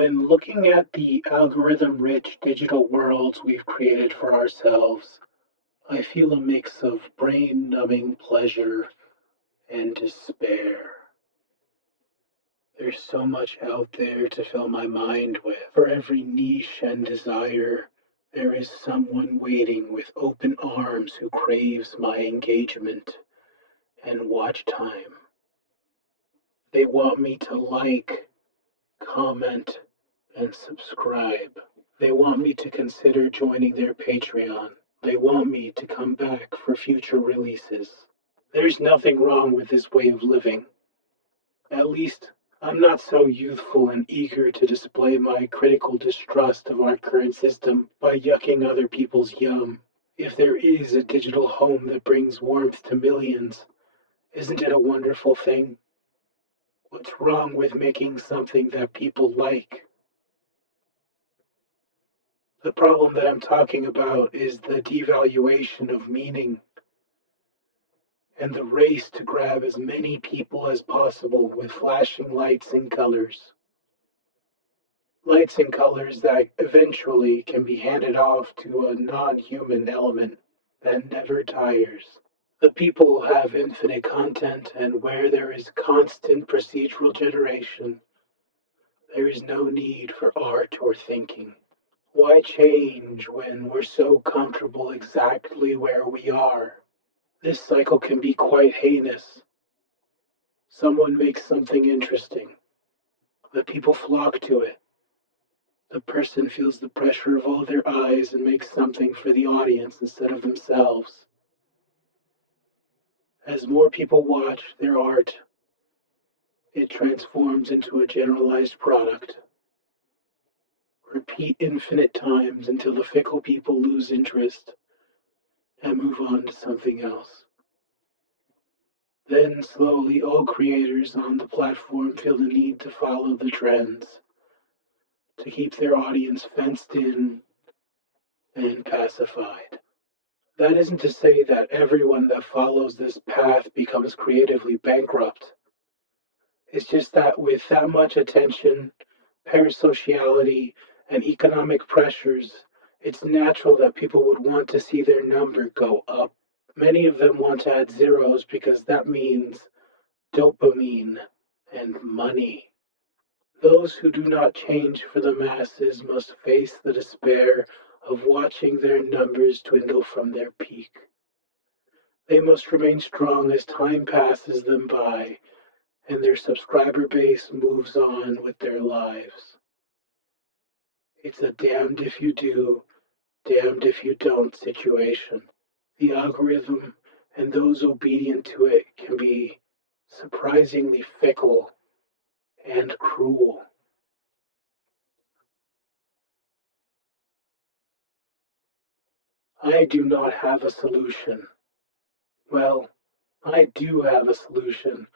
When looking at the algorithm rich digital worlds we've created for ourselves, I feel a mix of brain numbing pleasure and despair. There's so much out there to fill my mind with. For every niche and desire, there is someone waiting with open arms who craves my engagement and watch time. They want me to like, comment, and subscribe. They want me to consider joining their Patreon. They want me to come back for future releases. There's nothing wrong with this way of living. At least, I'm not so youthful and eager to display my critical distrust of our current system by yucking other people's yum. If there is a digital home that brings warmth to millions, isn't it a wonderful thing? What's wrong with making something that people like? The problem that I'm talking about is the devaluation of meaning and the race to grab as many people as possible with flashing lights and colors. Lights and colors that eventually can be handed off to a non human element that never tires. The people have infinite content, and where there is constant procedural generation, there is no need for art or thinking. Why change when we're so comfortable exactly where we are? This cycle can be quite heinous. Someone makes something interesting. The people flock to it. The person feels the pressure of all their eyes and makes something for the audience instead of themselves. As more people watch their art, It transforms into a generalized product. Repeat infinite times until the fickle people lose interest and move on to something else. Then, slowly, all creators on the platform feel the need to follow the trends, to keep their audience fenced in and pacified. That isn't to say that everyone that follows this path becomes creatively bankrupt. It's just that with that much attention, parasociality, and economic pressures, it's natural that people would want to see their number go up. Many of them want to add zeros because that means dopamine and money. Those who do not change for the masses must face the despair of watching their numbers dwindle from their peak. They must remain strong as time passes them by and their subscriber base moves on with their lives. It's a damned if you do, damned if you don't situation. The algorithm and those obedient to it can be surprisingly fickle and cruel. I do not have a solution. Well, I do have a solution,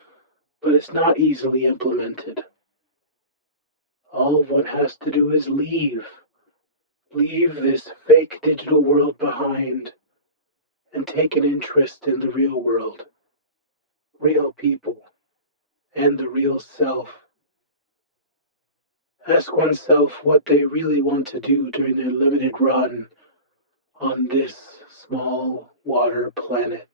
but it's not easily implemented. All one has to do is leave. Leave this fake digital world behind and take an interest in the real world, real people, and the real self. Ask oneself what they really want to do during their limited run on this small water planet.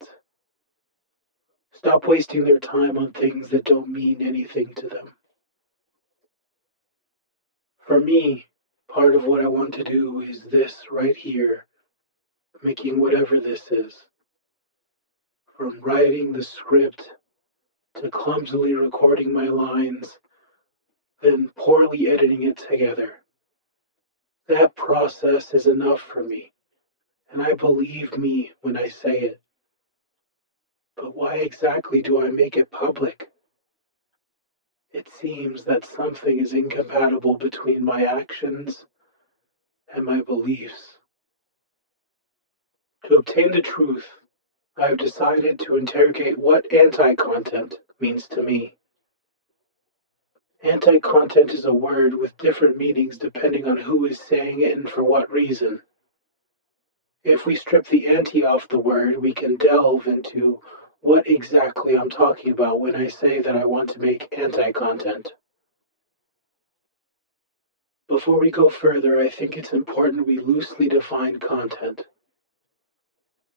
Stop wasting their time on things that don't mean anything to them. For me, part of what I want to do is this right here, making whatever this is. From writing the script to clumsily recording my lines, then poorly editing it together. That process is enough for me, and I believe me when I say it. But why exactly do I make it public? It seems that something is incompatible between my actions and my beliefs. To obtain the truth, I've decided to interrogate what anti-content means to me. Anti-content is a word with different meanings depending on who is saying it and for what reason. If we strip the anti off the word, we can delve into what exactly I'm talking about when I say that I want to make anti-content. Before we go further, I think it's important we loosely define content.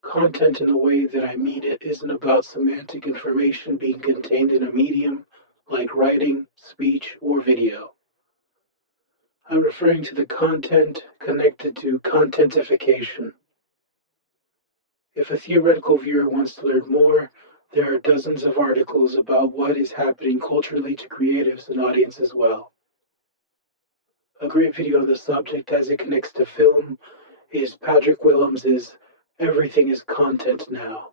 Content in the way that I mean it isn't about semantic information being contained in a medium like writing, speech, or video. I'm referring to the content connected to contentification. If a theoretical viewer wants to learn more, there are dozens of articles about what is happening culturally to creatives and audience as well. A great video on the subject as it connects to film is Patrick Willems's Everything is Content Now.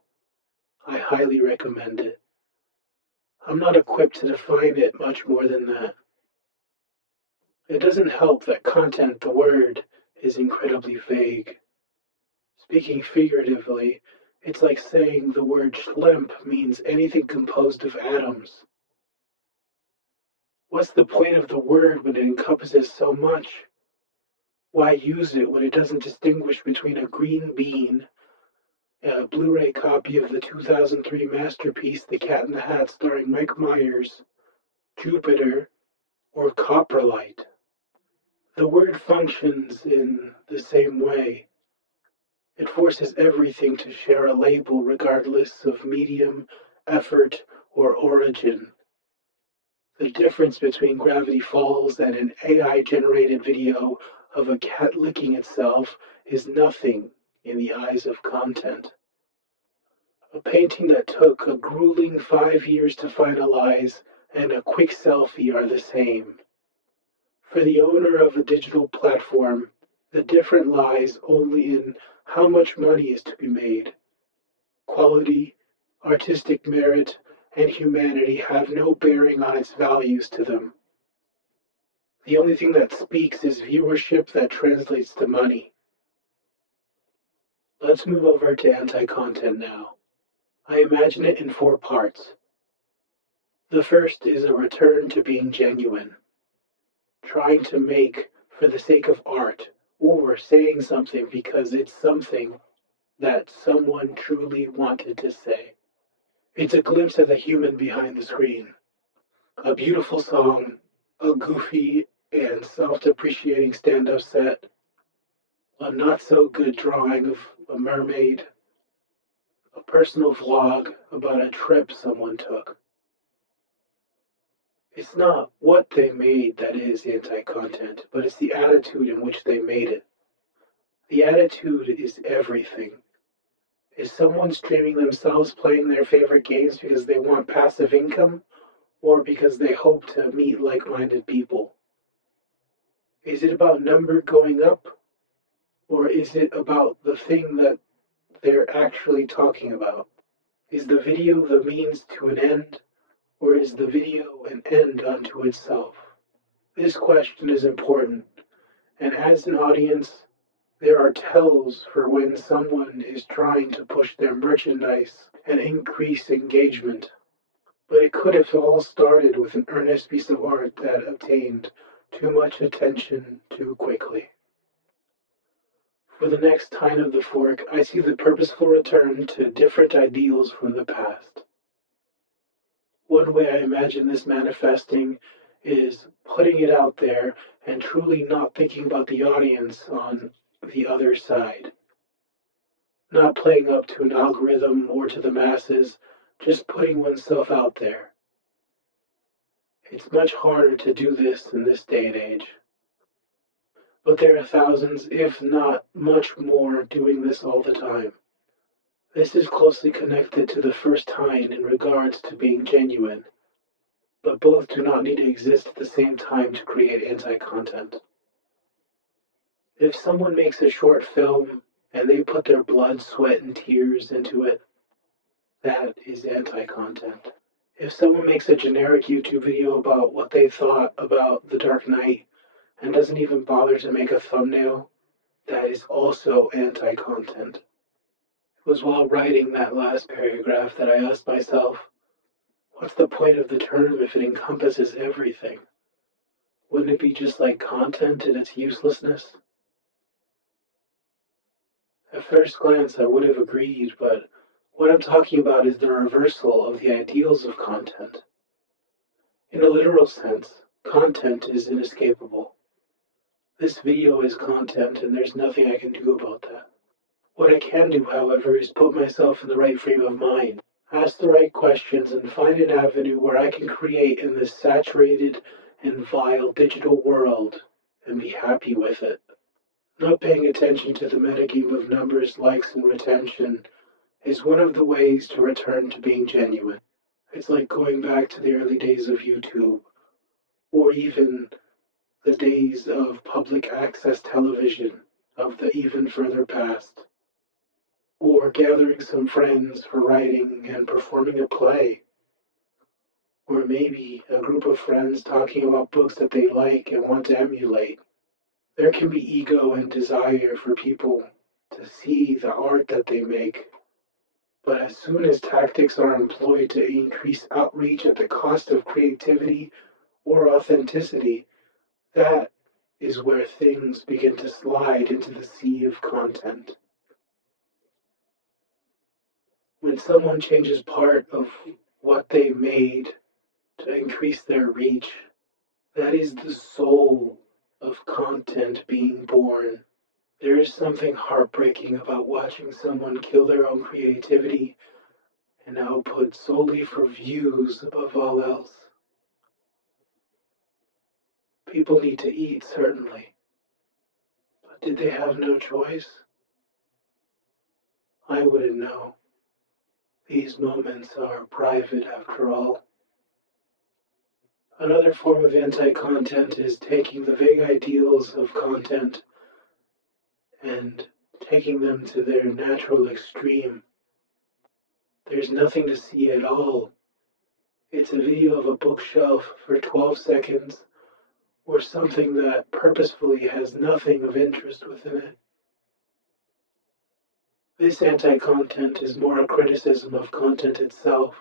I highly recommend it. I'm not equipped to define it much more than that. It doesn't help that content, the word, is incredibly vague. Speaking figuratively, it's like saying the word schlemp means anything composed of atoms. What's the point of the word when it encompasses so much? Why use it when it doesn't distinguish between a green bean, a Blu-ray copy of the 2003 masterpiece The Cat in the Hat starring Mike Myers, Jupiter, or Coprolite? The word functions in the same way. It forces everything to share a label regardless of medium, effort, or origin. The difference between Gravity Falls and an AI-generated video of a cat licking itself is nothing in the eyes of content. A painting that took a grueling 5 years to finalize and a quick selfie are the same. For the owner of a digital platform, the difference lies only in how much money is to be made. Quality, artistic merit, and humanity have no bearing on its values to them. The only thing that speaks is viewership that translates to money. Let's move over to anti-content now. I imagine it in 4 parts. The first is a return to being genuine, trying to make for the sake of art, or saying something because it's something that someone truly wanted to say. It's a glimpse of the human behind the screen. A beautiful song, a goofy and self depreciating stand up set, a not so good drawing of a mermaid, a personal vlog about a trip someone took. It's not what they made that is anti content, but it's the attitude in which they made it. The attitude is everything. Is someone streaming themselves playing their favorite games because they want passive income or because they hope to meet like minded people? Is it about number going up or is it about the thing that they're actually talking about? Is the video the means to an end or is the video an end unto itself? This question is important, and as an audience, there are tells for when someone is trying to push their merchandise and increase engagement. But it could have all started with an earnest piece of art that obtained too much attention too quickly. For the next tine of the fork, I see the purposeful return to different ideals from the past. One way I imagine this manifesting is putting it out there and truly not thinking about the audience on the other side. Not playing up to an algorithm or to the masses, just putting oneself out there. It's much harder to do this in this day and age. But there are thousands, if not much more, doing this all the time. This is closely connected to the first time in regards to being genuine, but both do not need to exist at the same time to create anti-content. If someone makes a short film and they put their blood, sweat, and tears into it, that is anti-content. If someone makes a generic YouTube video about what they thought about The Dark Knight and doesn't even bother to make a thumbnail, that is also anti-content. It was while writing that last paragraph that I asked myself, what's the point of the term if it encompasses everything? Wouldn't it be just like content in its uselessness? At first glance, I would have agreed, but what I'm talking about is the reversal of the ideals of content. In a literal sense, content is inescapable. This video is content, and there's nothing I can do about that. What I can do, however, is put myself in the right frame of mind, ask the right questions, and find an avenue where I can create in this saturated and vile digital world and be happy with it. Not paying attention to the metagame of numbers, likes, and retention is one of the ways to return to being genuine. It's like going back to the early days of YouTube, or even the days of public access television of the even further past, or gathering some friends for writing and performing a play, or maybe a group of friends talking about books that they like and want to emulate. There can be ego and desire for people to see the art that they make, but as soon as tactics are employed to increase outreach at the cost of creativity or authenticity, that is where things begin to slide into the sea of content. When someone changes part of what they made to increase their reach, that is the soul of content being born. There is something heartbreaking about watching someone kill their own creativity and output solely for views above all else. People need to eat, certainly, but did they have no choice? I wouldn't know. These moments are private, after all. Another form of anti-content is taking the vague ideals of content and taking them to their natural extreme. There's nothing to see at all It's a video of a bookshelf for 12 seconds or something that purposefully has nothing of interest within it. This anti-content is more a criticism of content itself.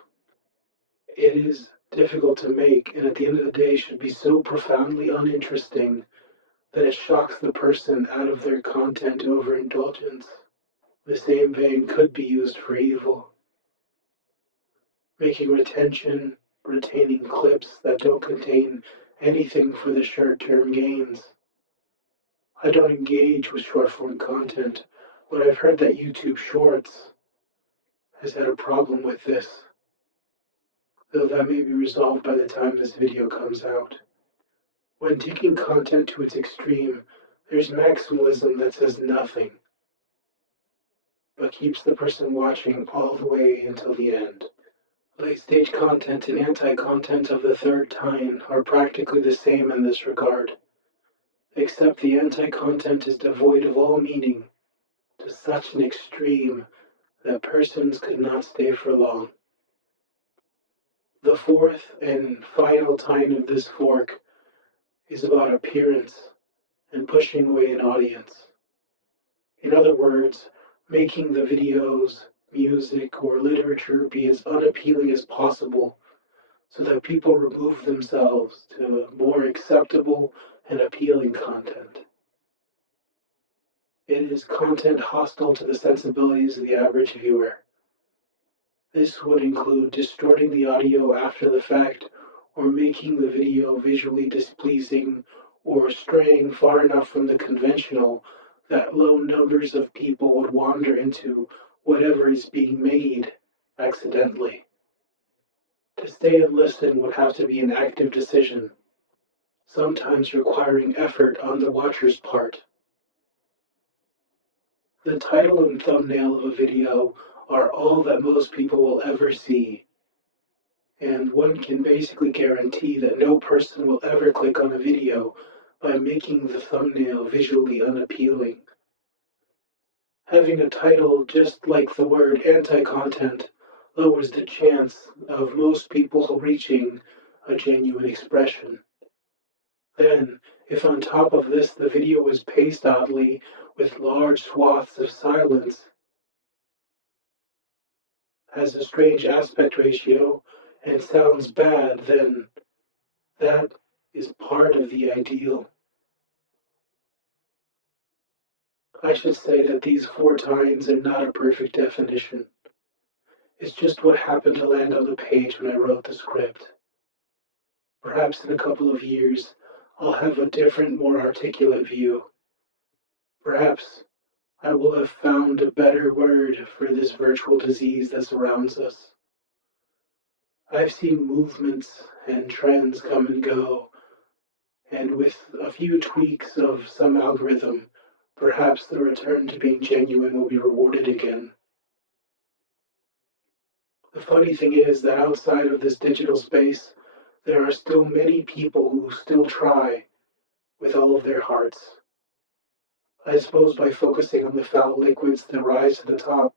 It is difficult to make, and at the end of the day should be so profoundly uninteresting that it shocks the person out of their content overindulgence. The same vein could be used for evil, making retaining clips that don't contain anything for the short-term gains. I don't engage with short-form content, but I've heard that YouTube Shorts has had a problem with this, though that may be resolved by the time this video comes out. When taking content to its extreme, there's maximalism that says nothing, but keeps the person watching all the way until the end. Late-stage content and anti-content of the third kind are practically the same in this regard, except the anti-content is devoid of all meaning to such an extreme that persons could not stay for long. The fourth and final tine of this fork is about appearance and pushing away an audience. In other words, making the videos, music, or literature be as unappealing as possible so that people remove themselves to more acceptable and appealing content. It is content hostile to the sensibilities of the average viewer. This would include distorting the audio after the fact, or making the video visually displeasing, or straying far enough from the conventional that low numbers of people would wander into whatever is being made accidentally. To stay and listen would have to be an active decision, sometimes requiring effort on the watcher's part. The title and thumbnail of a video are all that most people will ever see, and one can basically guarantee that no person will ever click on a video by making the thumbnail visually unappealing. Having a title just like the word anti-content lowers the chance of most people reaching a genuine expression. Then, if on top of this the video is paced oddly with large swaths of silence, has a strange aspect ratio, and sounds bad, then that is part of the ideal. I should say that these four tines are not a perfect definition. It's just what happened to land on the page when I wrote the script. Perhaps in a couple of years, I'll have a different, more articulate view. Perhaps I will have found a better word for this virtual disease that surrounds us. I've seen movements and trends come and go, and with a few tweaks of some algorithm, perhaps the return to being genuine will be rewarded again. The funny thing is that outside of this digital space, there are still many people who still try with all of their hearts. I suppose by focusing on the foul liquids that rise to the top,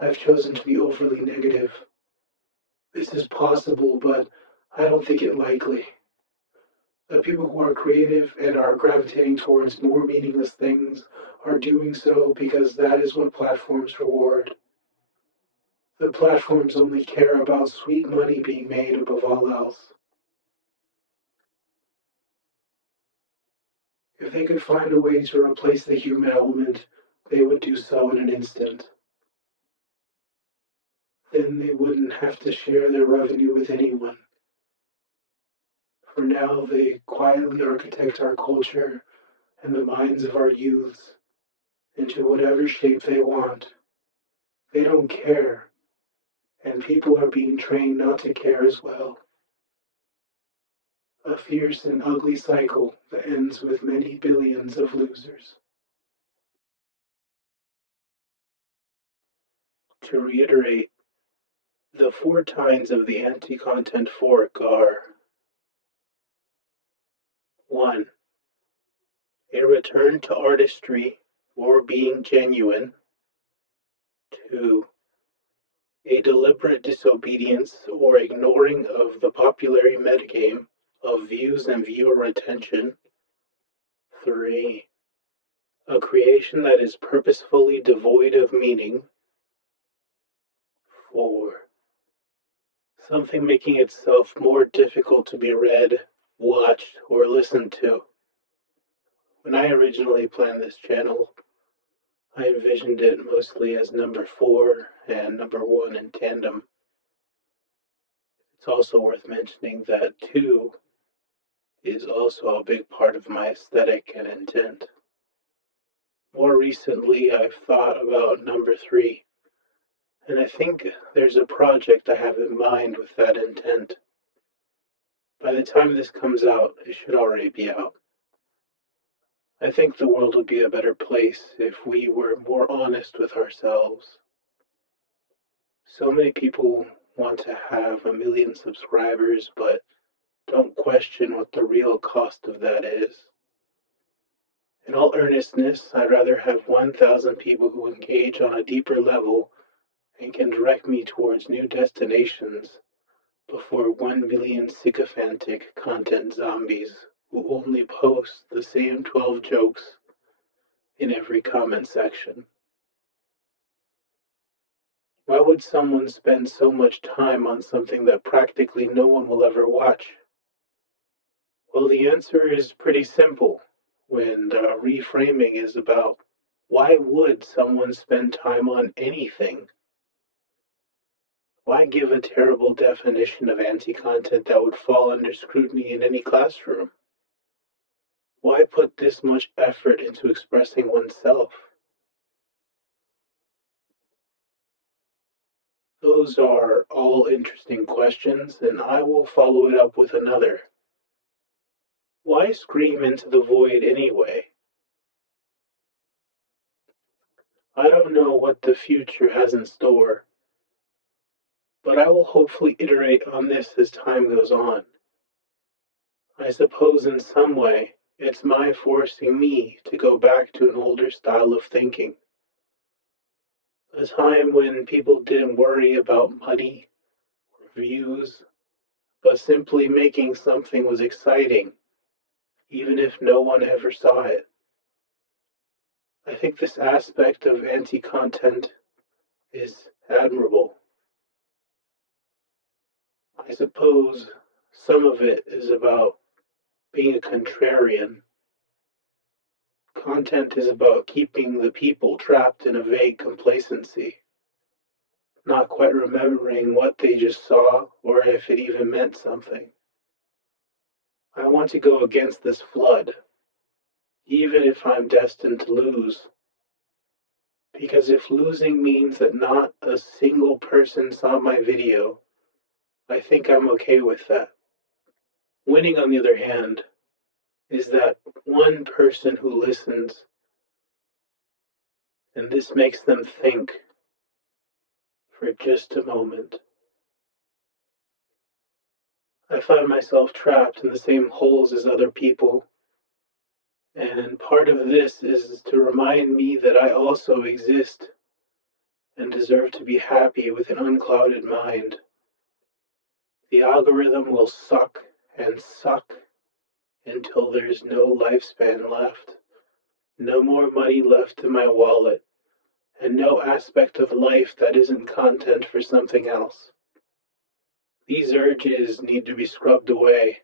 I've chosen to be overly negative. This is possible, but I don't think it likely. The people who are creative and are gravitating towards more meaningless things are doing so because that is what platforms reward. The platforms only care about sweet money being made above all else. If they could find a way to replace the human element, they would do so in an instant. Then they wouldn't have to share their revenue with anyone. For now, they quietly architect our culture and the minds of our youths into whatever shape they want. They don't care, and people are being trained not to care as well. A fierce and ugly cycle that ends with many billions of losers. To reiterate, the four tines of the anti-content fork are: 1. A return to artistry or being genuine. 2. a deliberate disobedience or ignoring of the popular metagame of views and viewer attention. 3. A creation that is purposefully devoid of meaning. 4. Something making itself more difficult to be read, watched, or listened to. When I originally planned this channel, I envisioned it mostly as number 4 and number 1 in tandem. It's also worth mentioning that 2 is also a big part of my aesthetic and intent. More recently, I've thought about number 3, and I think there's a project I have in mind with that intent. By the time this comes out, it should already be out. I think the world would be a better place if we were more honest with ourselves. So many people want to have 1 million subscribers, but don't question what the real cost of that is. In all earnestness, I'd rather have 1,000 people who engage on a deeper level and can direct me towards new destinations before 1 million sycophantic content zombies who only post the same 12 jokes in every comment section. Why would someone spend so much time on something that practically no one will ever watch? Well, the answer is pretty simple when the reframing is about why would someone spend time on anything? Why give a terrible definition of anti-content that would fall under scrutiny in any classroom? Why put this much effort into expressing oneself? Those are all interesting questions, and I will follow it up with another. Why scream into the void anyway? I don't know what the future has in store, but I will hopefully iterate on this as time goes on. I suppose in some way it's my forcing me to go back to an older style of thinking. A time when people didn't worry about money or views, but simply making something was exciting, even if no one ever saw it. I think this aspect of anti-content is admirable. I suppose some of it is about being a contrarian. Content is about keeping the people trapped in a vague complacency, not quite remembering what they just saw or if it even meant something. I want to go against this flood, even if I'm destined to lose. Because if losing means that not a single person saw my video, I think I'm okay with that. Winning, on the other hand, is that one person who listens, and this makes them think for just a moment. I find myself trapped in the same holes as other people, and part of this is to remind me that I also exist and deserve to be happy with an unclouded mind. The algorithm will suck and suck until there's no lifespan left, no more money left in my wallet, and no aspect of life that isn't content for something else. These urges need to be scrubbed away,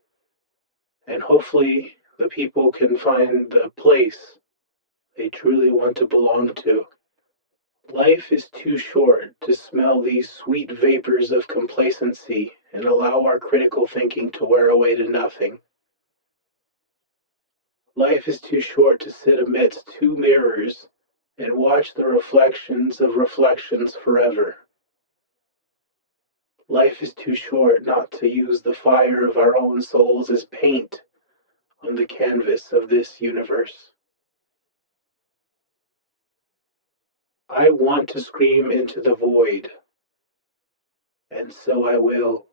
and hopefully the people can find the place they truly want to belong to. Life is too short to smell these sweet vapors of complacency and allow our critical thinking to wear away to nothing. Life is too short to sit amidst two mirrors and watch the reflections of reflections forever. Life is too short not to use the fire of our own souls as paint on the canvas of this universe. I want to scream into the void, and so I will.